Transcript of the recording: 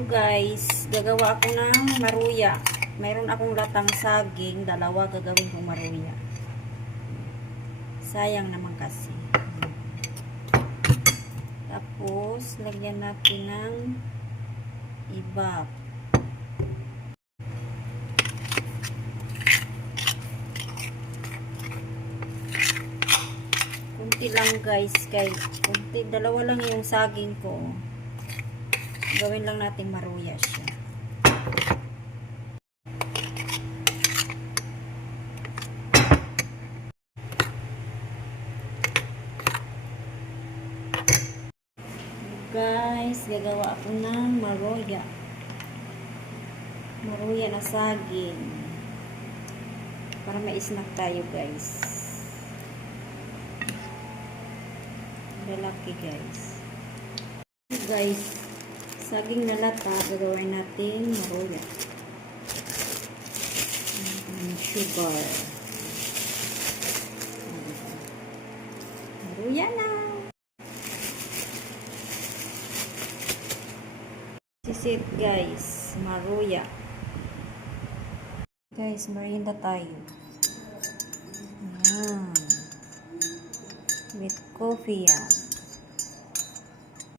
Ito guys, gagawa ako ng maruya. Mayroon akong latang saging, dalawa gagawin kong maruya. Sayang naman kasi. Tapos, lagyan natin ng iba. Kunti lang guys, kunti, dalawa lang yung saging ko. Gawin lang natin maruya siya. Guys, gagawa ako ng maruya. Maruya na saging. Para may-snack tayo guys. Lalaki guys. Guys, saging na lata, gagawin natin maruya. Sugar. Maruya na. Sisit guys, maruya. Guys, merienda tayo. Ayan. With coffee yan.